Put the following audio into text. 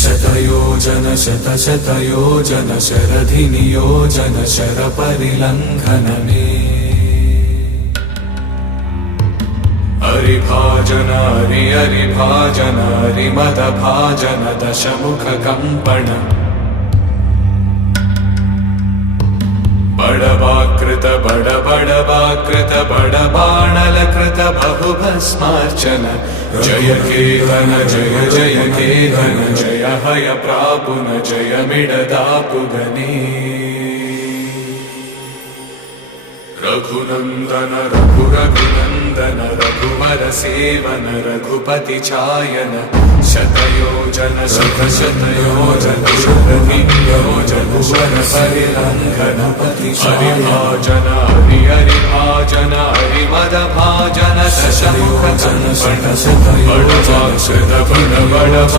शतयोजन शतशतयोजन शरधिनियोजन शरपरिलङ्घनमे हरिभाजन हरिभाजन हरिमदभाजन दशमुखकम्पण बडवाकृत बडबडवाकृत बडबाणलकृत बहुभस्मार्चन जय केतन जय जय केतन जय हय प्रापुन जय मिडदापुगने रघुनंदन रघुनंदन रघुवर सेवन रघुपति चायन शतयोजन शतशतयोजन शरधिनियोजन शरपरिलङ्घन हरिभाजन हरिभाजन हरिमदभाजन दशमुखकम्पण बडवाकृत बडबड